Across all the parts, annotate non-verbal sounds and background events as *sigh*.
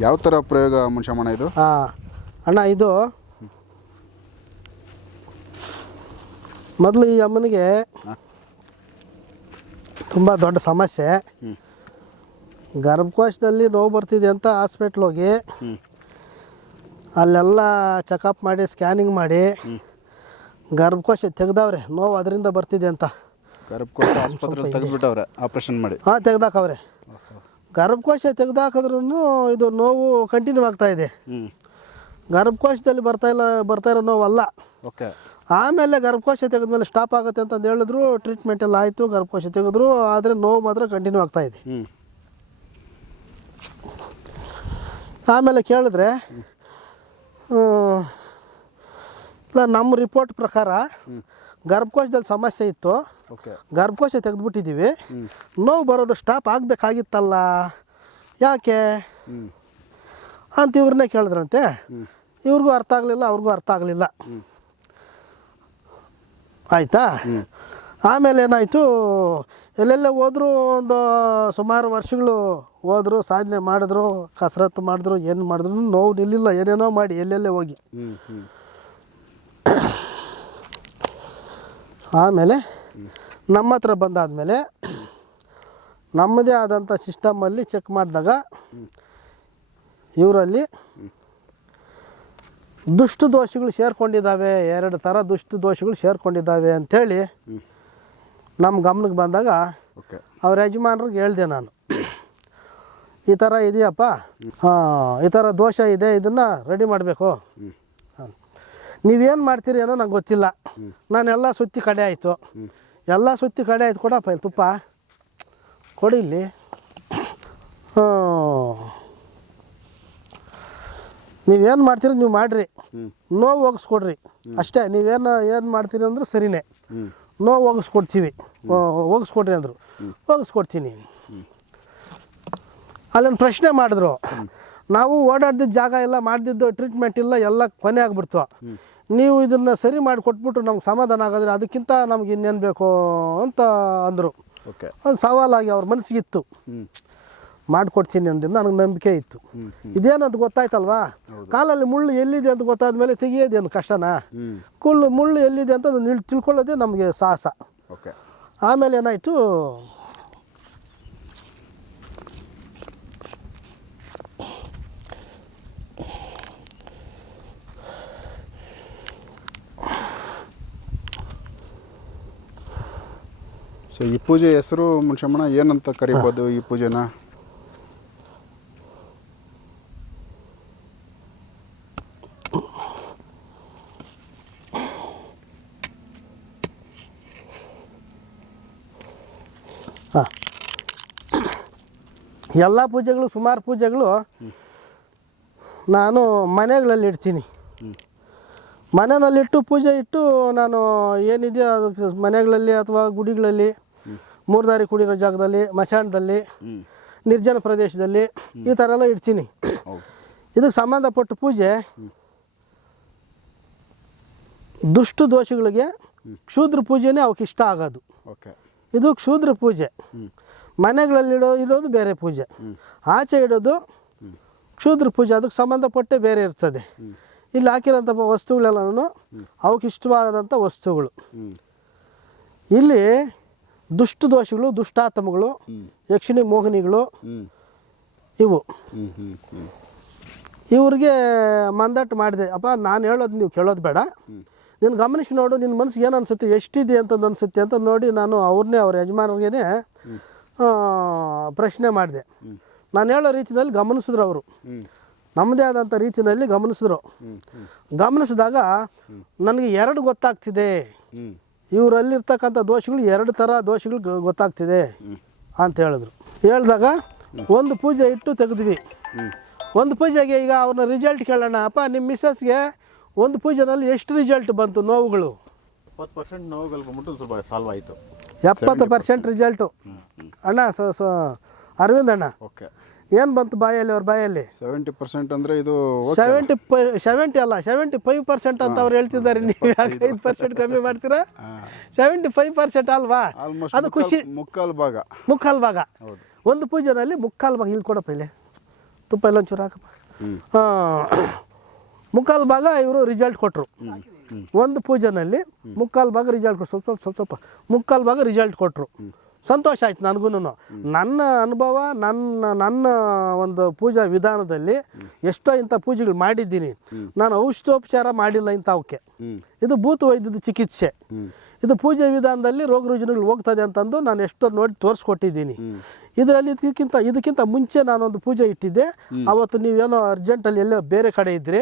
ಯಾವ ಥರ ಪ್ರಯೋಗ ಮುನ್ಷಮಣ ಇದು? ಹಾಂ. ಅಣ್ಣ ಇದು ಮೊದಲು ಈ ಅಮ್ಮನಿಗೆ. ತುಂಬ ದೊಡ್ಡ ಸಮಸ್ಯೆ. ಗರ್ಭಕೋಶದಲ್ಲಿ ನೋವು ಬರ್ತಿದೆ ಅಂತ ಹಾಸ್ಪಿಟ್ಲ್ ಹೋಗಿ ಅಲ್ಲೆಲ್ಲ ಚೆಕಪ್ ಮಾಡಿ ಸ್ಕ್ಯಾನಿಂಗ್ ಮಾಡಿ ಗರ್ಭಕೋಶ ತೆಗ್ದವ್ರೆ ನೋವು ಅದರಿಂದ ಬರ್ತಿದೆ ಅಂತ. ಗರ್ಭಕೋಶ ಆಸ್ಪತ್ರೆ ತೆಗೆದ್ಬಿಟ್ಟವ್ರೆ ಆಪರೇಷನ್ ಮಾಡಿ. ಹಾಂ ತೆಗ್ದಾಕವ್ರೆ. ಗರ್ಭಕೋಶ ತೆಗೆದಾಕಿದ್ರೂ ಇದು ನೋವು ಕಂಟಿನ್ಯೂ ಆಗ್ತಾ ಇದೆ. ಗರ್ಭಕೋಶದಲ್ಲಿ ಬರ್ತಾ ಇಲ್ಲ ಬರ್ತಾ ಇರೋ ನೋವಲ್ಲ. ಓಕೆ. ಆಮೇಲೆ ಗರ್ಭಕೋಶ ತೆಗೆದ್ಮೇಲೆ ಸ್ಟಾಪ್ ಆಗುತ್ತೆ ಅಂತಂದು ಹೇಳಿದ್ರು ಟ್ರೀಟ್ಮೆಂಟ್ ಎಲ್ಲ ಆಯಿತು ಗರ್ಭಕೋಶ ತೆಗೆದ್ರು ಆದರೆ ನೋವು ಮಾತ್ರ ಕಂಟಿನ್ಯೂ ಆಗ್ತಾ ಇದೆ. ಆಮೇಲೆ ಕೇಳಿದ್ರೆ ಇಲ್ಲ ನಮ್ಮ ರಿಪೋರ್ಟ್ ಪ್ರಕಾರ ಗರ್ಭಕೋಶದಲ್ಲಿ ಸಮಸ್ಯೆ ಇತ್ತು. ಓಕೆ. ಗರ್ಭಕೋಶ ತೆಗೆದ್ಬಿಟ್ಟಿದ್ದೀವಿ. ನೋವು ಬರೋದು ಸ್ಟಾಪ್ ಆಗಬೇಕಾಗಿತ್ತಲ್ಲ. ಯಾಕೆ? ಅಂತ ಇವ್ರನ್ನೇ ಕೇಳಿದ್ರಂತೆ. ಇವ್ರಿಗೂ ಅರ್ಥ ಆಗಲಿಲ್ಲ ಅವ್ರಿಗೂ ಅರ್ಥ ಆಗಲಿಲ್ಲ. ಆಯಿತಾ? ಆಮೇಲೆ ಏನಾಯಿತು? ಎಲ್ಲೆಲ್ಲೇ ಹೋದರೂ ಒಂದು ಸುಮಾರು ವರ್ಷಗಳು ಹೋದ್ರು ಸಾಧನೆ ಮಾಡಿದ್ರು ಕಸರತ್ತು ಮಾಡಿದ್ರು ಏನು ಮಾಡಿದ್ರು ನೋವು ನಿಲ್ಲಿಲ್ಲ ಏನೇನೋ ಮಾಡಿ ಎಲ್ಲೆಲ್ಲೇ ಹೋಗಿ ಹ್ಞೂ ಹ್ಞೂ ಆಮೇಲೆ ನಮ್ಮ ಹತ್ರ ಬಂದಾದಮೇಲೆ ನಮ್ಮದೇ ಆದಂಥ ಸಿಸ್ಟಮಲ್ಲಿ ಚೆಕ್ ಮಾಡಿದಾಗ ಇವರಲ್ಲಿ ದುಷ್ಟು ದೋಷಗಳು ಸೇರ್ಕೊಂಡಿದ್ದಾವೆ ಎರಡು ಥರ ದುಷ್ಟು ದೋಷಗಳು ಸೇರ್ಕೊಂಡಿದ್ದಾವೆ ಅಂಥೇಳಿ ನಮ್ಮ ಗಮನಕ್ಕೆ ಬಂದಾಗ ಅವ್ರ ಯಜಮಾನ್ರಿಗೆ ಹೇಳಿದೆ ನಾನು. ಈ ಥರ ಇದೆಯಪ್ಪ? ಹಾಂ ಈ ಥರ ದೋಷ ಇದೆ ಇದನ್ನು ರೆಡಿ ಮಾಡಬೇಕು. ನೀವೇನು ಮಾಡ್ತೀರಿ ಏನೋ ನಂಗೆ ಗೊತ್ತಿಲ್ಲ. ನಾನೆಲ್ಲ ಸುತ್ತಿ ಕಡೆ ಆಯಿತು. ಎಲ್ಲ ಸುತ್ತಿ ಕಡೆ ಆಯ್ತು ಕೊಡಪ್ಪ ಇಲ್ಲಿ ತುಪ್ಪ. ಕೊಡಿ ಇಲ್ಲಿ. ನೀವೇನು ಮಾಡ್ತೀರಿ ನೀವು ಮಾಡಿರಿ. ನೋವು ಒಗಿಸ್ಕೊಡ್ರಿ ಅಷ್ಟೇ ನೀವೇನು ಏನು ಮಾಡ್ತೀರಿ ಅಂದ್ರೆ ಸರಿನೇ. ನೋವು ಒಗಿಸ್ಕೊಡ್ತೀವಿ ಒಗಿಸ್ಕೊಡ್ರಿ ಅಂದರು. ಒಗಿಸ್ಕೊಡ್ತೀನಿ ಅಲ್ಲೊಂದು ಪ್ರಶ್ನೆ ಮಾಡಿದ್ರು. ನಾವು ಓಡಾಡ್ದಿದ್ದ ಜಾಗ ಎಲ್ಲ ಮಾಡ್ದಿದ್ದು ಟ್ರೀಟ್ಮೆಂಟ್ ಇಲ್ಲ ಎಲ್ಲ ಕೊನೆ ಆಗ್ಬಿಡ್ತು. ನೀವು ಇದನ್ನು ಸರಿ ಮಾಡಿ ಕೊಟ್ಬಿಟ್ಟು ನಮ್ಗೆ ಸಮಾಧಾನ ಆಗೋದ್ರೆ ಅದಕ್ಕಿಂತ ನಮ್ಗೆ ಇನ್ನೇನು ಬೇಕು ಅಂತ ಅಂದರು. ಓಕೆ. ಒಂದು ಸವಾಲಾಗಿ ಅವ್ರ ಮನಸ್ಸಿಗಿತ್ತು. ಮಾಡ್ಕೊಡ್ತೀನಿ ಅಂದಿಂದ ನನಗೆ ನಂಬಿಕೆ ಇತ್ತು. ಇದೇನಂತ ಗೊತ್ತಾಯ್ತಲ್ವಾ? ಕಾಲಲ್ಲಿ ಮುಳ್ಳು ಎಲ್ಲಿದೆ ಅಂತ ಗೊತ್ತಾದ ಮೇಲೆ ತೆಗಿಯೋದೇನು ಕಷ್ಟನಾ? ಕುಳ್ಳು ಮುಳ್ಳು ಎಲ್ಲಿದೆ ಅಂತ ತಿಳ್ಕೊಳ್ಳೋದೇ ನಮಗೆ ಸಾಹಸ. ಓಕೆ. ಆಮೇಲೆ ಏನಾಯಿತು? ಸೊ ಈ ಪೂಜೆ ಹೆಸರು ಮುನ್ಷಮ್ಮಣ ಏನಂತ ಕರಿಬೋದು ಈ ಪೂಜೆನ? ಹಾಂ. ಎಲ್ಲ ಪೂಜೆಗಳು ಸುಮಾರು ಪೂಜೆಗಳು ನಾನು ಮನೆಗಳಲ್ಲಿ ಇಡ್ತೀನಿ. ಮನೆಯಲ್ಲಿಟ್ಟು ಪೂಜೆ ಇಟ್ಟು ನಾನು ಏನಿದೆಯೋ ಅದಕ್ಕೆ ಮನೆಗಳಲ್ಲಿ ಅಥವಾ ಗುಡಿಗಳಲ್ಲಿ ಮೂರ್ದಾರಿ ಕುಡಿರೋ ಜಾಗದಲ್ಲಿ ಮಶಾಣದಲ್ಲಿ ನಿರ್ಜನ ಪ್ರದೇಶದಲ್ಲಿ ಈ ಥರ ಎಲ್ಲ ಇಡ್ತೀನಿ. ಇದಕ್ಕೆ ಸಂಬಂಧಪಟ್ಟ ಪೂಜೆ ದುಷ್ಟು ದೋಷಗಳಿಗೆ ಕ್ಷೂದ್ರ ಪೂಜೆನೇ ಅವಕ್ಕೆ ಇಷ್ಟ ಆಗೋದು. ಓಕೆ ಇದು ಕ್ಷೂದ್ರ ಪೂಜೆ. ಮನೆಗಳಲ್ಲಿಡೋ ಇಡೋದು ಬೇರೆ ಪೂಜೆ. ಆಚೆ ಇಡೋದು ಕ್ಷೂದ್ರ ಪೂಜೆ. ಅದಕ್ಕೆ ಸಂಬಂಧಪಟ್ಟೆ ಬೇರೆ ಇರ್ತದೆ. ಇಲ್ಲಿ ಹಾಕಿರೋಂಥ ವಸ್ತುಗಳೆಲ್ಲನೂ ಅವಕ್ಕೆ ಇಷ್ಟವಾದಂಥ ವಸ್ತುಗಳು. ಇಲ್ಲಿ ದುಷ್ಟ ದೋಷಗಳು, ದುಷ್ಟಾತಮಗಳು, ಯಕ್ಷಿಣಿ ಮೋಹಿನಿಗಳು, ಇವು. ಇವ್ರಿಗೆ ಮಂದಾಟ ಮಾಡಿದೆ. ಅಪ್ಪ, ನಾನು ಹೇಳೋದು ನೀವು ಕೇಳೋದು ಬೇಡ. ನೀನು ಗಮನಿಸಿ ನೋಡು ನಿನ್ನ ಮನಸ್ಸಿಗೆ ಏನು ಅನ್ಸುತ್ತೆ, ಎಷ್ಟಿದೆ ಅಂತಂದು ಅನ್ಸುತ್ತೆ ಅಂತ ನೋಡಿ ನಾನು ಅವ್ರನ್ನೇ ಅವ್ರ ಯಜಮಾನರಿಗೇ ಪ್ರಶ್ನೆ ಮಾಡಿದೆ. ನಾನು ಹೇಳೋ ರೀತಿಯಲ್ಲಿ ಗಮನಿಸಿದ್ರು ಅವರು. ನಮ್ಮದೇ ಆದಂಥ ರೀತಿಯಲ್ಲಿ ಗಮನಿಸಿದ್ರು. ಗಮನಿಸಿದಾಗ, ನನಗೆ ಎರಡು ಗೊತ್ತಾಗ್ತಿದೆ. ಇವರಲ್ಲಿರ್ತಕ್ಕಂಥ ದೋಷಗಳು ಎರಡು ಥರ ದೋಷಗಳು ಗೊತ್ತಾಗ್ತಿದೆ ಅಂತ ಹೇಳಿದ್ರು. ಹೇಳಿದಾಗ ಒಂದು ಪೂಜೆ ಇಟ್ಟು ತೆಗೆದ್ವಿ. ಒಂದು ಪೂಜೆಗೆ ಈಗ ಅವ್ರನ್ನ ರಿಸಲ್ಟ್ ಕೇಳೋಣ. ಅಪ್ಪ ನಿಮ್ಮ ಮಿಸ್ಸಸ್ಗೆ ಒಂದು ಪೂಜೆನಲ್ಲಿ ಎಷ್ಟು ರಿಸಲ್ಟ್ ಬಂತು ನೋವುಗಳು? ಎಪ್ಪತ್ತು ಪರ್ಸೆಂಟ್ ರಿಸಲ್ಟು ಅಣ್ಣ ಸೊ ಸೊ ಅರವಿಂದ್ ಅಣ್ಣ. ಓಕೆ. ಏನು ಬಂತು ಬಾಯಲ್ಲಿ ಅವ್ರ ಬಾಯಲ್ಲಿ? ಸೆವೆಂಟಿ ಪರ್ಸೆಂಟ್ ಅಂದರೆ ಇದು ಸೆವೆಂಟಿ ಸೆವೆಂಟಿ ಅಲ್ಲ ಸೆವೆಂಟಿ ಫೈವ್ ಪರ್ಸೆಂಟ್ ಅಂತ ಅವ್ರು ಹೇಳ್ತಿದ್ದಾರೆ. ನೀವು ಯಾಕೆ ಐದು ಪರ್ಸೆಂಟ್ ಕಮ್ಮಿ *laughs* ಮಾಡ್ತೀರಾ? ಸೆವೆಂಟಿ ಫೈವ್ ಪರ್ಸೆಂಟ್ ಅಲ್ವಾ? ಅದು ಖುಷಿ. ಮುಕ್ಕಾಲು ಭಾಗ. ಮುಕ್ಕಾಲು ಭಾಗ. ಒಂದು ಪೂಜೆನಲ್ಲಿ ಮುಕ್ಕಾಲು ಭಾಗ ಇಲ್ಲಿ ಕೊಡಪ್ಪ ಇಲ್ಲಿ. ತುಪ್ಪ ಎಲ್ಲ ಒಂಚೂರು ಹಾಕಪ್ಪ. ಮುಕ್ಕಾಲು ಭಾಗ ಇವರು ರಿಸಲ್ಟ್ ಕೊಟ್ಟರು ಒಂದು ಪೂಜೆನಲ್ಲಿ ಮುಕ್ಕಾಲು ಭಾಗ ರಿಸಲ್ಟ್ ಕೊಟ್ಟು ಸ್ವಲ್ಪ ಸ್ವಲ್ಪ ಸ್ವಲ್ಪ ಸ್ವಲ್ಪ. ಮುಕ್ಕಾಲು ಭಾಗ ರಿಸಲ್ಟ್ ಕೊಟ್ಟರು ಸಂತೋಷ ಆಯ್ತು ನನಗೂ ನನ್ನ ಅನುಭವ ನನ್ನ ನನ್ನ ಒಂದು ಪೂಜಾ ವಿಧಾನದಲ್ಲಿ ಎಷ್ಟೋ ಇಂಥ ಪೂಜೆಗಳು ಮಾಡಿದ್ದೀನಿ. ನಾನು ಔಷಧೋಪಚಾರ ಮಾಡಿಲ್ಲ ಇಂಥವಕ್ಕೆ. ಇದು ಭೂತ ವೈದ್ಯದ ಚಿಕಿತ್ಸೆ. ಇದು ಪೂಜೆ ವಿಧಾನದಲ್ಲಿ ರೋಗ ರುಜಿನಗಳು ಹೋಗ್ತದೆ ಅಂತಂದು ನಾನು ಎಷ್ಟೋ ನೋಡಿ ತೋರಿಸ್ಕೊಟ್ಟಿದ್ದೀನಿ. ಇದರಲ್ಲಿ ಇದಕ್ಕಿಂತ ಇದಕ್ಕಿಂತ ಮುಂಚೆ ನಾನೊಂದು ಪೂಜೆ ಇಟ್ಟಿದ್ದೆ. ಅವತ್ತು ನೀವೇನೋ ಅರ್ಜೆಂಟಲ್ಲಿ ಎಲ್ಲೋ ಬೇರೆ ಕಡೆ ಇದ್ದರೆ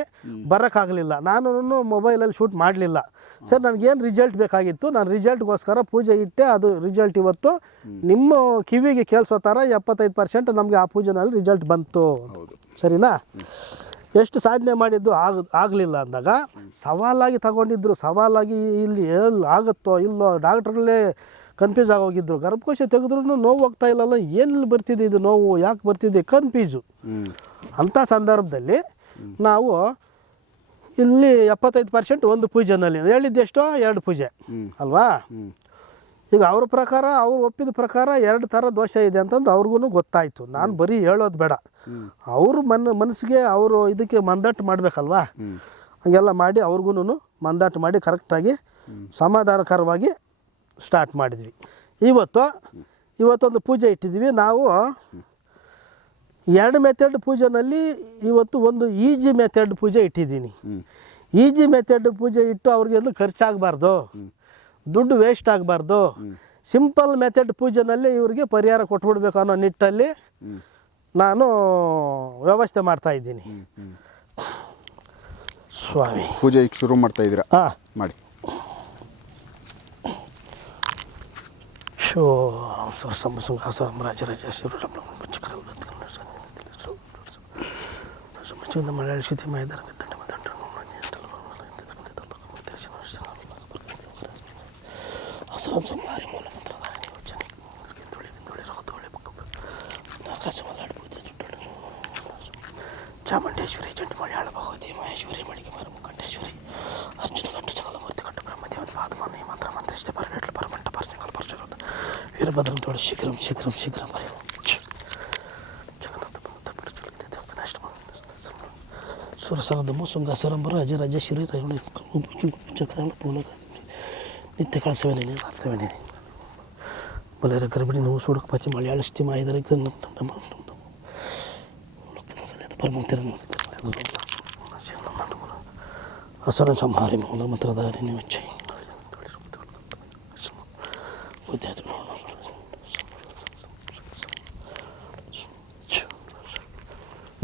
ಬರೋಕ್ಕಾಗಲಿಲ್ಲ. ನಾನು ಮೊಬೈಲಲ್ಲಿ ಶೂಟ್ ಮಾಡಲಿಲ್ಲ. ಸರ್ ನನಗೇನು ರಿಸಲ್ಟ್ ಬೇಕಾಗಿತ್ತು? ನಾನು ರಿಸಲ್ಟ್ಗೋಸ್ಕರ ಪೂಜೆ ಇಟ್ಟೆ ಅದು ರಿಸಲ್ಟ್ ಇವತ್ತು. ನಿಮ್ಮ ಕಿವಿಗೆ ಕೇಳಿಸೋ ಥರ ಎಪ್ಪತ್ತೈದು ಪರ್ಸೆಂಟ್ ನಮಗೆ ಆ ಪೂಜೆನಲ್ಲಿ ರಿಸಲ್ಟ್ ಬಂತು. ಸರಿನಾ? ಎಷ್ಟು ಸಾಧನೆ ಮಾಡಿದ್ದು ಆಗ ಆಗಲಿಲ್ಲ ಅಂದಾಗ ಸವಾಲಾಗಿ ತಗೊಂಡಿದ್ರು. ಸವಾಲಾಗಿ ಇಲ್ಲಿ ಎಲ್ಲಿ ಆಗುತ್ತೋ ಇಲ್ಲೋ ಡಾಕ್ಟ್ರುಗಳೇ ಕನ್ಫ್ಯೂಸ್ ಆಗೋಗಿದ್ರು. ಗರ್ಭಕೋಶ ತೆಗೆದ್ರೂ ನೋವು ಹೋಗ್ತಾ ಇಲ್ಲಲ್ಲ ಏನಲ್ಲಿ ಬರ್ತಿದೆ ಇದು ನೋವು ಯಾಕೆ ಬರ್ತಿದೆ ಕನ್ಫ್ಯೂಸು. ಅಂಥ ಸಂದರ್ಭದಲ್ಲಿ ನಾವು ಇಲ್ಲಿ ಎಪ್ಪತ್ತೈದು ಪರ್ಸೆಂಟ್ ಒಂದು ಪೂಜೆನಲ್ಲಿ ಹೇಳಿದ್ದೆಷ್ಟೋ ಎರಡು ಪೂಜೆ. ಅಲ್ವಾ? ಈಗ ಅವ್ರ ಪ್ರಕಾರ ಅವ್ರು ಒಪ್ಪಿದ ಪ್ರಕಾರ ಎರಡು ಥರ ದೋಷ ಇದೆ ಅಂತಂದು ಅವ್ರಿಗೂ ಗೊತ್ತಾಯಿತು. ನಾನು ಬರೀ ಹೇಳೋದು ಬೇಡ. ಅವರು ಮನ್ ಮನಸ್ಸಿಗೆ ಅವರು ಇದಕ್ಕೆ ಮಂದಾಟ ಮಾಡಬೇಕಲ್ವಾ? ಹಂಗೆಲ್ಲ ಮಾಡಿ ಅವ್ರಿಗೂ ಮಂದಾಟ ಮಾಡಿ ಕರೆಕ್ಟಾಗಿ ಸಮಾಧಾನಕರವಾಗಿ ಸ್ಟಾರ್ಟ್ ಮಾಡಿದ್ವಿ. ಇವತ್ತು ಇವತ್ತೊಂದು ಪೂಜೆ ಇಟ್ಟಿದ್ವಿ ನಾವು ಎರಡು ಮೆಥಡ್ ಪೂಜೆನಲ್ಲಿ ಇವತ್ತು ಒಂದು ಈಜಿ ಮೆಥಡ್ ಪೂಜೆ ಇಟ್ಟಿದ್ದೀನಿ. ಈಜಿ ಮೆಥಡ್ ಪೂಜೆ ಇಟ್ಟು ಅವ್ರಿಗೆಲ್ಲೂ ಖರ್ಚಾಗಬಾರ್ದು. ದುಡ್ಡು ವೇಸ್ಟ್ ಆಗಬಾರ್ದು ಸಿಂಪಲ್ ಮೆಥಡ್ ಪೂಜೆನಲ್ಲಿ ಇವರಿಗೆ ಪರಿಹಾರ ಕೊಟ್ಬಿಡ್ಬೇಕು ಅನ್ನೋ ನಿಟ್ಟಲ್ಲಿ ನಾನು ವ್ಯವಸ್ಥೆ ಮಾಡ್ತಾ ಇದ್ದೀನಿ ಸ್ವಾಮಿ ಪೂಜೆ ಈಗ ಶುರು ಮಾಡ್ತಾ ಇದ್ದೀರಾ ಹಾಂ ಮಾಡಿ ಶೋ ಸಿಂಹಾಸನ ರಾಜರಾಜ ಮಳೆ ಶ್ರುತಿ ಮಾಯದರ అవసరాంశం వారి మూలతంత్ర వారిని వచ్చాను కిందుడి బిందుడి రకతోళి పక్కపు ఆకాశమల్లాడి పూజ చుట్టాడు చాముండేశ్వరి జంటు మలయాళ భగవతి మహేశ్వరి మణికి మరము కంఠేశ్వరి అర్జున గట్టు చకలమూర్తి గట్టు బ్రహ్మదేవుని పాదమాన్ని మంత్ర మంత్రిష్ట పరివేట్ల పరమంట పరిచకల పరచరు వీరభద్రం తోడు శీఘ్రం శీఘ్రం శీఘ్రం మరియు సురసరదము సుంగాసరంబరు అజయ్ రాజేశ్వరి రఘుణ చక్రాల పూలగా ನಿತ್ಯ ಕಳಸವೇನೇನೆ ಅರ್ಥವೇನೇನೆ ಮಲೆಯರ ಗರ್ಭಿಣಿ ನೋವು ಸುಡುಕು ಪಾಚಿ ಮಲಯಾಳ ಸ್ಥಿತಿ ಮಾಯಿದರೆ ನಮ್ಮ ನಮ್ಮ ನಮ್ಮ ಪರಮಂತಿರ ಹಸರ ಸಂಹಾರಿ ಮೂಲ ಮಂತ್ರಧಾರಿ ನಿಚ್ಚೈ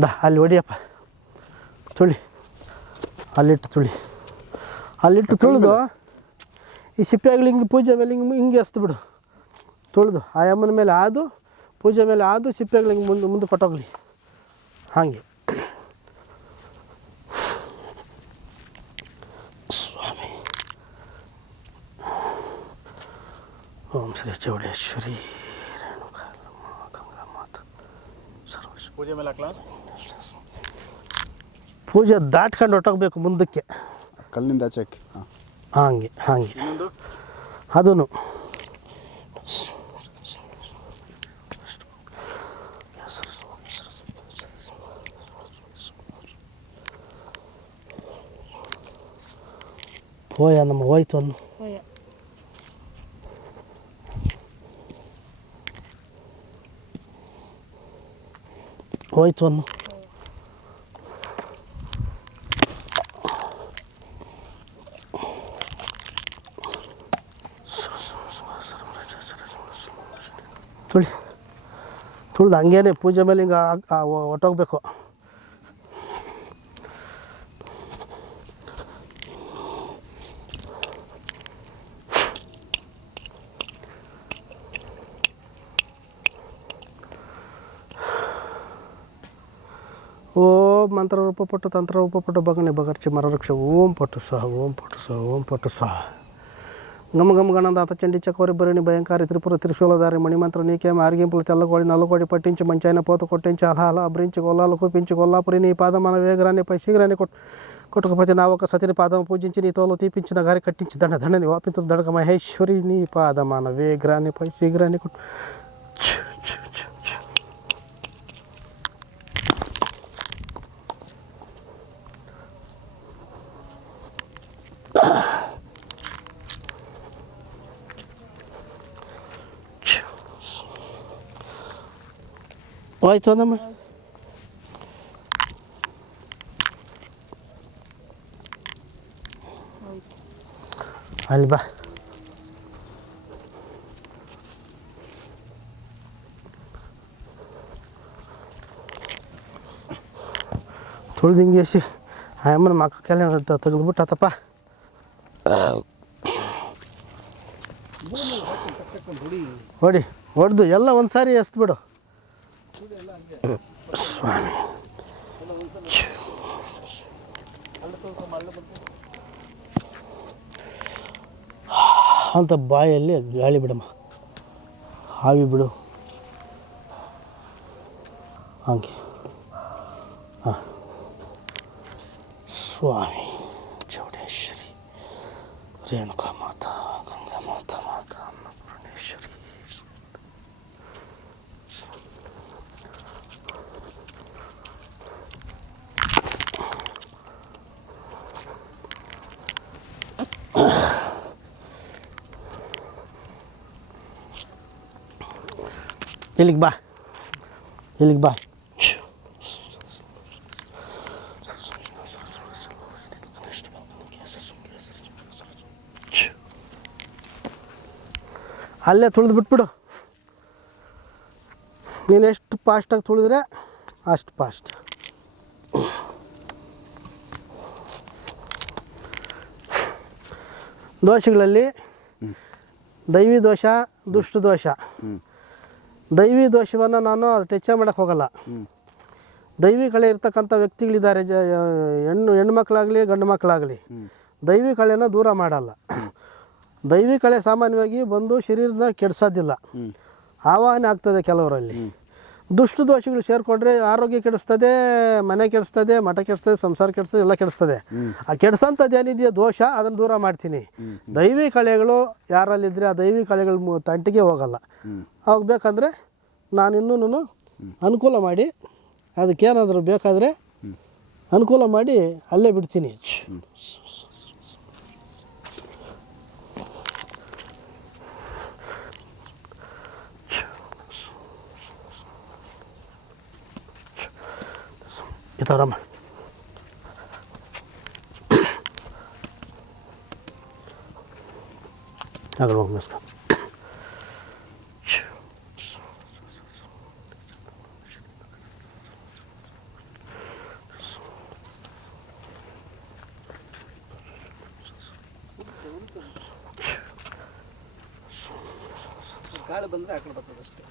ದಾ, ಅಲ್ಲಿ ಹೊಡಿಯಪ್ಪ ತುಳಿ. ಅಲ್ಲಿಟ್ಟು ತುಳಿ. ಅಲ್ಲಿಟ್ಟು ತುಳಿದು. ಈ ಸಿಪ್ಪೆಗಳು ಹಿಂಗೆ ಪೂಜೆ ಮೇಲೆ ಹಿಂಗೆ ಹಿಂಗೆ ಬಿಡು. ತುಳಿದು ಆ ಅಮ್ಮನ ಮೇಲೆ ಆದು ಪೂಜೆ ಮೇಲೆ ಆದು ಸಿಪ್ಪೆಗಳು ಹಿಂಗೆ ಮುಂದೆ ಮುಂದೆ ಕೊಟ್ಟೋಗ್ಲಿ ಹಾಗೆ. ಸ್ವಾಮಿ. ಓಂ ಶ್ರೀ ಚೌಡೇಶ್ವರಿ ಪೂಜೆ ಮೇಲೆ ಪೂಜೆ ದಾಟ್ಕೊಂಡು ಹೊಟ್ಟೋಗ್ಬೇಕು ಮುಂದಕ್ಕೆ. ಕಲ್ಲಿಂದ ಆಚೆ ಹಾಕಿ ಹಾಂ. ಹಾಗೆ ಹಾಗೆ ಇನ್ನೊಂದು ಅದೂ ಹೋಯ ನಮ್ಮ ಹೋಯ್ತು ಅನ್ನು ಹೋಯ್ತು ಅನ್ನು ತುಳಿ, ತುಳ್ದು ಹಂಗೇನೆ ಪೂಜೆ ಮೇಲೆ ಹಿಂಗೆ ಹೊಟ್ಟೋಗ್ಬೇಕು ಓಂ ಮಂತ್ರ ರೂಪ ಪಟ್ಟು ತಂತ್ರ ರೂಪ ಪಟ್ಟು ಭಗಣಿ ಭಗರ್ಚಿ ಮರವೃಕ್ಷ, ಓಂ ಪಟ್ಟು ಸಹ, ಓಂ ಪಟ್ಟು ಸಹ, ಓಂ గమ గమ గణదాత చండి చకోరిబరిని భయంకర త్రిపుర త్రిశూలధారి మణిమంత్ర నీకే మార్గింపులు తెల్లకోడి నల్లకోడి పట్టించి మంచైన పోత కొట్టించి అలహాల అభరించి గొల్లాలు కూపించి గొల్లాపురి నీ పాదం మన వేగరాన్ని పై శీఘ్రాన్ని కొట్టు కొట్టుకుపోతే నా ఒక సతిని పాదం పూజించి నీ తోలు తీపించిన గారి కట్టించి దండ దండని వాపించు దండక మహేశ్వరి నీ పాదం మన వేగ్రాన్ని పై శీఘ్రాన్ని కొట్ Ah. ಹೋಯ್ತು ನಮ್ಮ ಅಲ್ಲಿ ಬಾ ತುಳ್ದು ಹಿಂಗೆ ಎಸಿ ಆಯಮ್ಮನ ಮಕ್ಕ ಕೆಲ ತೆಗೆದ್ಬಿಟ್ಟತಪ್ಪ ಹೊಡಿ ಹೊಡೆದು ಎಲ್ಲ ಒಂದು ಸಾರಿ ಎಸ್ದು ಬಿಡು ಸ್ವಾಮಿ. ಅಂತ ಬಾಯಲ್ಲಿ ಗಾಳಿ ಬಿಡಮ್ಮ. ಹಾವಿ ಬಿಡು. ಹಂಗೆ. ಹಾಂ. ಸ್ವಾಮಿ ಚೌಡೇಶ್ವರಿ ರೇಣುಕಾ ಇಲ್ಲಿಗೆ ಬಾ. ಇಲ್ಲಿಗೆ ಬಾ. ಅಲ್ಲೇ ತುಳಿದು ಬಿಟ್ಬಿಡು. ನೀನು ಎಷ್ಟು ಫಾಸ್ಟಾಗಿ ತುಳಿದ್ರೆ ಅಷ್ಟು ಫಾಸ್ಟ್ ದೋಷಗಳಲ್ಲಿ ದೈವಿ ದೋಷ ದುಷ್ಟ ದೋಷ. ದೈವಿ ದೋಷವನ್ನು ನಾನು ಟಚ್ ಮಾಡೋಕ್ಕೆ ಹೋಗಲ್ಲ. ದೈವಿ ಕಳೆ ಇರ್ತಕ್ಕಂಥ ವ್ಯಕ್ತಿಗಳಿದ್ದಾರೆ ಜ ಹೆಣ್ಣು ಹೆಣ್ಮಕ್ಳಾಗಲಿ ಗಂಡು ಮಕ್ಕಳಾಗಲಿ ದೈವಿ ಕಳೆನ ದೂರ ಮಾಡಲ್ಲ. ದೈವಿ ಕಳೆ ಸಾಮಾನ್ಯವಾಗಿ ಬಂದು ಶರೀರನ ಕೆಡಿಸೋದಿಲ್ಲ. ಆವಾಹನೆ ಆಗ್ತದೆ ಕೆಲವರಲ್ಲಿ. ದುಷ್ಟ ದೋಷಗಳು ಸೇರಿಕೊಂಡ್ರೆ ಆರೋಗ್ಯ ಕೆಡಿಸ್ತದೆ ಮನೆ ಕೆಡಿಸ್ತದೆ ಮಠ ಕೆಡಿಸ್ತದೆ ಸಂಸಾರ ಕೆಡಿಸ್ತದೆ ಎಲ್ಲ ಕೆಡಿಸ್ತದೆ. ಆ ಕೆಡಿಸೋಂಥದ್ದು ಏನಿದೆಯೋ ದೋಷ ಅದನ್ನು ದೂರ ಮಾಡ್ತೀನಿ. ದೈವಿ ಕಳೆಗಳು ಯಾರಲ್ಲಿದ್ದರೆ ಆ ದೈವಿ ಕಳೆಗಳ ಮು- ತಂಟಿಗೆ ಹೋಗಲ್ಲ. ಅವಾಗ ಬೇಕಂದರೆ ನಾನಿನ್ನೂ ಅನುಕೂಲ ಮಾಡಿ ಅದಕ್ಕೇನಾದರೂ ಬೇಕಾದರೆ ಅನುಕೂಲ ಮಾಡಿ ಅಲ್ಲೇ ಬಿಡ್ತೀನಿ. ಇತ್ತವ್ರಮ್ಮ ಆಗಲ್ಲ ಹೋಗಿ ಮಿಸ್ಕೊ ಗಾಳಿ ಬಂದರೆ ಆ ಕಡೆ ಬರ್ತದೆ ಅಷ್ಟೇ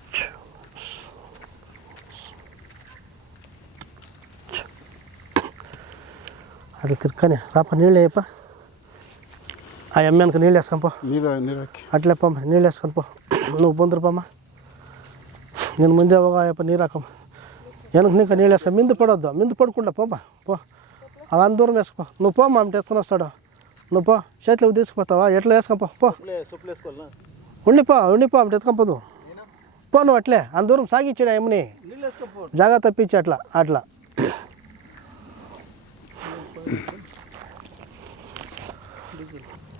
అట్లా తిరుక్కని రాప నీళ్ళు వేయప ఆ ఎమ్మెన్కి నీళ్ళు వేసుకొని పో అట్లే పమ్మ నీళ్ళు వేసుకొని పో నువ్వు పొందురు పమ్మ నేను ముందే ఒక నీరు రాకమ్మ వెనక నీకు నీళ్ళు వేసుకో మిందు పడొద్దు మిందు పడకుండా పోమ్మా పో అలా దూరం వేసుకో నువ్వు పోమ్మా అంటే ఎత్తుకొని వస్తాడు నువ్వు పో చేతులు తీసుకుపోతావా ఎట్లా వేసుకొని పో పో ఉండిపో ఉండిపో అంటే ఎత్తుకొని పోదు పో నువ్వు అట్లే అంత దూరం ఏమని ఆ జాగ్రత్త తప్పించి అట్లా అట్లా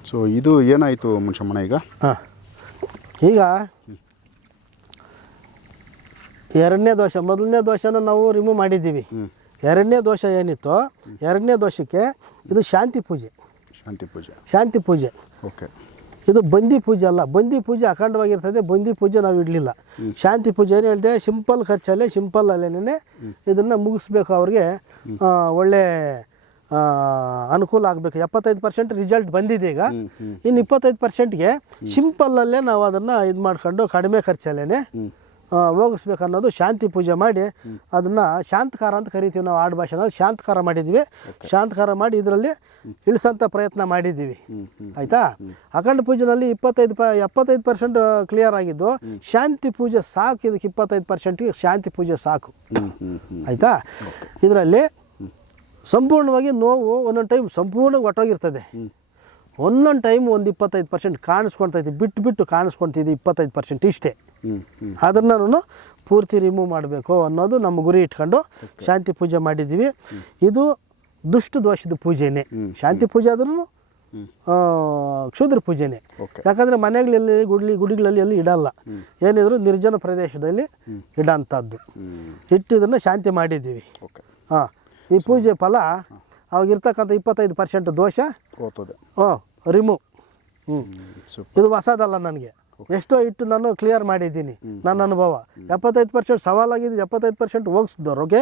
ಸೊ ಇದು ಏನಾಯಿತು ಮುಂಚಮ್ಮನ ಈಗ? ಹಾಂ. ಈಗ ಎರಡನೇ ದೋಷ ಮೊದಲನೇ ದೋಷನ ನಾವು ರಿಮೂವ್ ಮಾಡಿದ್ದೀವಿ. ಎರಡನೇ ದೋಷ ಏನಿತ್ತು ಎರಡನೇ ದೋಷಕ್ಕೆ ಇದು ಶಾಂತಿ ಪೂಜೆ. ಶಾಂತಿ ಪೂಜೆ. ಶಾಂತಿ ಪೂಜೆ. ಓಕೆ. ಇದು ಬಂದಿ ಪೂಜೆ ಅಲ್ಲ ಬಂದಿ ಪೂಜೆ ಅಖಂಡವಾಗಿರ್ತದೆ ಬಂದಿ ಪೂಜೆ ನಾವು ಇಡಲಿಲ್ಲ. ಶಾಂತಿ ಪೂಜೆ ಏನು ಹೇಳಿದೆ ಸಿಂಪಲ್ ಖರ್ಚಲ್ಲೇ ಸಿಂಪಲ್ ಅಲ್ಲೇನೆ ಇದನ್ನು ಮುಗಿಸ್ಬೇಕು ಅವ್ರಿಗೆ ಒಳ್ಳೆ ಅನುಕೂಲ ಆಗಬೇಕು. ಎಪ್ಪತ್ತೈದು ಪರ್ಸೆಂಟ್ ರಿಸಲ್ಟ್ ಬಂದಿದೆ ಈಗ. ಇನ್ನು ಇಪ್ಪತ್ತೈದು ಪರ್ಸೆಂಟ್ಗೆ ಸಿಂಪಲ್ಲಲ್ಲೇ ನಾವು ಅದನ್ನು ಇದು ಮಾಡ್ಕೊಂಡು ಕಡಿಮೆ ಖರ್ಚಲ್ಲೇ ಹೋಗಿಸ್ಬೇಕು ಅನ್ನೋದು ಶಾಂತಿ ಪೂಜೆ ಮಾಡಿ ಅದನ್ನು ಶಾಂತಕಾರ ಅಂತ ಕರಿತೀವಿ ನಾವು ಆಡು ಭಾಷೆನಲ್ಲಿ. ಶಾಂತಕಾರ ಮಾಡಿದ್ವಿ. ಶಾಂತಕಾರ ಮಾಡಿ ಇದರಲ್ಲಿ ಇಳಿಸೋಂಥ ಪ್ರಯತ್ನ ಮಾಡಿದ್ದೀವಿ. ಆಯಿತಾ? ಅಖಂಡ ಪೂಜೆನಲ್ಲಿ ಇಪ್ಪತ್ತೈದು ಪ ಎಪ್ಪತ್ತೈದು ಪರ್ಸೆಂಟ್ ಕ್ಲಿಯರ್ ಆಗಿದ್ದು ಶಾಂತಿ ಪೂಜೆ ಸಾಕು. ಇದಕ್ಕೆ ಇಪ್ಪತ್ತೈದು ಪರ್ಸೆಂಟಿಗೆ ಶಾಂತಿ ಪೂಜೆ ಸಾಕು. ಆಯಿತಾ? ಇದರಲ್ಲಿ ಸಂಪೂರ್ಣವಾಗಿ ನೋವು ಒಂದೊಂದು ಟೈಮ್ ಸಂಪೂರ್ಣ ಒಟ್ಟೋಗಿರ್ತದೆ ಒಂದೊಂದು ಟೈಮ್ ಒಂದು ಇಪ್ಪತ್ತೈದು ಪರ್ಸೆಂಟ್ ಕಾಣಿಸ್ಕೊಳ್ತೈತಿ ಬಿಟ್ಟು ಬಿಟ್ಟು ಕಾಣಿಸ್ಕೊಳ್ತಿದ್ದು ಇಪ್ಪತ್ತೈದು ಪರ್ಸೆಂಟ್ ಇಷ್ಟೇ. ಅದನ್ನು ಪೂರ್ತಿ ರಿಮೂವ್ ಮಾಡಬೇಕು ಅನ್ನೋದು ನಮ್ಮ ಗುರಿ ಇಟ್ಕೊಂಡು ಶಾಂತಿ ಪೂಜೆ ಮಾಡಿದ್ದೀವಿ. ಇದು ದುಷ್ಟ ದೋಷದ ಪೂಜೆನೇ. ಶಾಂತಿ ಪೂಜೆ ಆದ್ರೂ ಕ್ಷುದ್ರ ಪೂಜೆನೆ. ಯಾಕಂದ್ರೆ ಮನೆಗಳಲ್ಲಿ ಗುಡ್ಲಿ ಗುಡಿಗಳಲ್ಲಿ ಎಲ್ಲಿ ಇಡಲ್ಲ. ಏನಿದ್ರು ನಿರ್ಜನ ಪ್ರದೇಶದಲ್ಲಿ ಇಡೋಂಥದ್ದು ಇಟ್ಟು ಇಟ್ಟಿದ್ದನ್ನು ಶಾಂತಿ ಮಾಡಿದ್ದೀವಿ. ಹಾಂ. ಈ ಪೂಜೆ ಫಲ ಅವಾಗಿರ್ತಕ್ಕಂಥ ಇಪ್ಪತ್ತೈದು ಪರ್ಸೆಂಟ್ ದೋಷ ಹೋಗ್ತದೆ. ಹ್ಞೂ ರಿಮೂವ್ ಹ್ಞೂ ಇದು ಹೊಸದಲ್ಲ ನನಗೆ. ಎಷ್ಟೋ ಇಟ್ಟು ನಾನು ಕ್ಲಿಯರ್ ಮಾಡಿದ್ದೀನಿ ನನ್ನ ಅನುಭವ. ಎಪ್ಪತ್ತೈದು ಪರ್ಸೆಂಟ್ ಸವಾಲಾಗಿದ್ದು ಎಪ್ಪತ್ತೈದು ಪರ್ಸೆಂಟ್ ಓಕೆ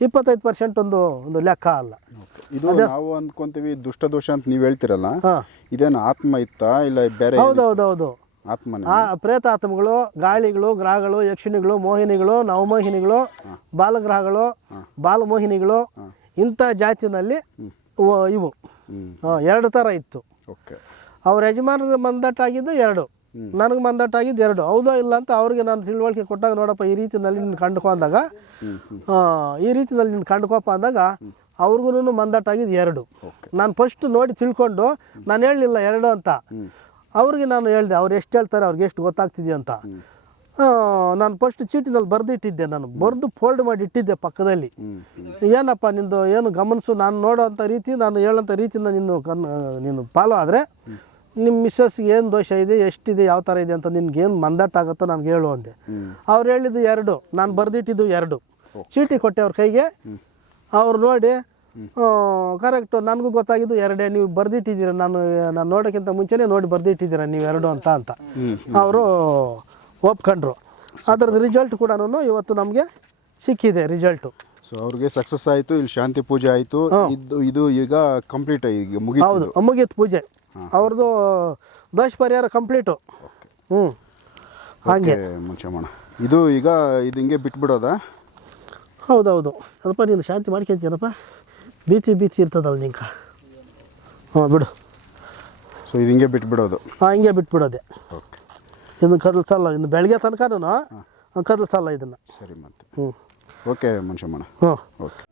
ಇಪ್ಪತ್ತೈದು ಪರ್ಸೆಂಟ್ ಒಂದು ಒಂದು ಲೆಕ್ಕ ಅಲ್ಲ. ಇದು ನಾವು ಅಂದ್ಕೊಂತೀವಿ ದುಷ್ಟ ದೋಷ ಅಂತ ನೀವು ಹೇಳ್ತಿರಲ್ಲ ಇದೇನು ಆತ್ಮ ಇತ್ತಾ ಇಲ್ಲ ಬೇರೆ ಹೌದೌದೌದು. ಆತ್ಮನೇ. ಆ ಪ್ರೇತಾತ್ಮಗಳು ಗಾಳಿಗಳು ಗ್ರಹಗಳು ಯಕ್ಷಿಣಿಗಳು ಮೋಹಿನಿಗಳು ನವಮೋಹಿನಿಗಳು ಬಾಲಗ್ರಹಗಳು ಬಾಲಮೋಹಿನಿಗಳು ಇಂಥ ಜಾತಿನಲ್ಲಿ ಇವು- ಎರಡು ಥರ ಇತ್ತು. ಓಕೆ. ಅವ್ರ ಯಜಮಾನರಿಗೆ ಮಂದಟ್ಟಾಗಿದ್ದು ಎರಡು. ನನಗೆ ಮಂದಟ್ಟಾಗಿದ್ದು ಎರಡು. ಹೌದೋ ಇಲ್ಲ ಅಂತ ಅವ್ರಿಗೆ ನಾನು ತಿಳುವಳಿಕೆ ಕೊಟ್ಟಾಗ ನೋಡಪ್ಪ ಈ ರೀತಿಯಲ್ಲಿ ನಿನ್ನ ಕಂಡುಕೊ ಅಂದಾಗ. ಈ ರೀತಿಯಲ್ಲಿ ನಿನ್ನ ಕಂಡುಕೋಪ ಅಂದಾಗ ಅವ್ರಿಗೂ ಮಂದಟ್ಟಾಗಿದ್ದು ಎರಡು. ನಾನು ಫಸ್ಟ್ ನೋಡಿ ತಿಳ್ಕೊಂಡು ನಾನು ಹೇಳಲಿಲ್ಲ ಎರಡು ಅಂತ. ಅವ್ರಿಗೆ ನಾನು ಹೇಳಿದೆ ಅವ್ರು ಎಷ್ಟು ಹೇಳ್ತಾರೆ ಅವ್ರಿಗೆ ಎಷ್ಟು ಗೊತ್ತಾಗ್ತಿದೆ ಅಂತ. ನಾನು ಫಸ್ಟ್ ಚೀಟಿನಲ್ಲಿ ಬರೆದಿಟ್ಟಿದ್ದೆ ನಾನು. ಬರೆದು ಫೋಲ್ಡ್ ಮಾಡಿ ಇಟ್ಟಿದ್ದೆ ಪಕ್ಕದಲ್ಲಿ. ಏನಪ್ಪ ನಿಂದು ಏನು ಗಮನಿಸು ನಾನು ನೋಡೋವಂಥ ರೀತಿ ನಾನು ಹೇಳೋಂಥ ರೀತಿಯಿಂದ ನೀನು ಕನ್ ನೀನು ಫಾಲೋ ಆದರೆ ನಿಮ್ಮ ಮಿಸ್ಸಸ್ಗೆ ಏನು ದೋಷ ಇದೆ ಎಷ್ಟಿದೆ ಯಾವ ಥರ ಇದೆ ಅಂತ ನಿನ್ಗೇನು ಏನು ಮಂದಟ್ಟಾಗುತ್ತೋ ನನಗೆ ಹೇಳು ಅಂದೆ. ಅವ್ರು ಹೇಳಿದ್ದು ಎರಡು ನಾನು ಬರೆದಿಟ್ಟಿದ್ದು ಎರಡು. ಚೀಟಿ ಕೊಟ್ಟೆ ಅವ್ರ ಕೈಗೆ. ಅವ್ರು ನೋಡಿ ಕರೆಕ್ಟು ನನಗೂ ಗೊತ್ತಾಗಿದ್ದು ಎರಡೇ ನೀವು ಬರೆದಿಟ್ಟಿದ್ದೀರ ನಾನು ನಾನು ನೋಡೋಕ್ಕಿಂತ ಮುಂಚೆನೇ ನೋಡಿ ಬರೆದಿಟ್ಟಿದ್ದೀರ ನೀವು ಎರಡು ಅಂತ ಅಂತ. ಅವರು ಒಪ್ಕೊಂಡ್ರು. ಅದ್ರದ್ದು ರಿಸಲ್ಟ್ ಕೂಡ ಇವತ್ತು ನಮಗೆ ಸಿಕ್ಕಿದೆ ರಿಸಲ್ಟು ಸೊ ಅವ್ರಿಗೆ ಸಕ್ಸಸ್ ಆಯಿತು ಇಲ್ಲಿ ಶಾಂತಿ ಪೂಜೆ ಆಯಿತು. ಇದು ಇದು ಈಗ ಕಂಪ್ಲೀಟ್ ಈಗ ಹೌದು ಮುಗೀತು ಪೂಜೆ. ಅವ್ರದ್ದು ದೋಷ ಪರಿಹಾರ ಕಂಪ್ಲೀಟು ಹ್ಞೂ ಹಾಗೆ. ಮುಂಚೆಮಣ ಇದು ಈಗ ಇದು ಹಿಂಗೆ ಬಿಟ್ಬಿಡೋದಾ? ಹೌದೌದು. ಅದಪ್ಪ ನೀನು ಶಾಂತಿ ಮಾಡ್ಕೊಂತೀನಪ್ಪ ಭೀತಿ ಭೀತಿ ಇರ್ತದಲ್ಲ ನಿಂಕ ಹಾಂ ಬಿಡು. ಸೊ ಇದು ಹಿಂಗೆ ಬಿಟ್ಬಿಡೋದು. ಹಾಂ ಹಿಂಗೆ ಬಿಟ್ಬಿಡೋದೆ. ಇನ್ನು ಕದಲ್ಸಲ್ಲ ಇನ್ನು ಬೆಳಗ್ಗೆ ತನಕನೂ ಕದಲ್ಸಲ್ಲ ಇದನ್ನು. ಸರಿ ಮತ್ತೆ. ಹ್ಞೂ ಓಕೆ ಮುಂಚೆಮಣ ಹ್ಞೂ ಓಕೆ.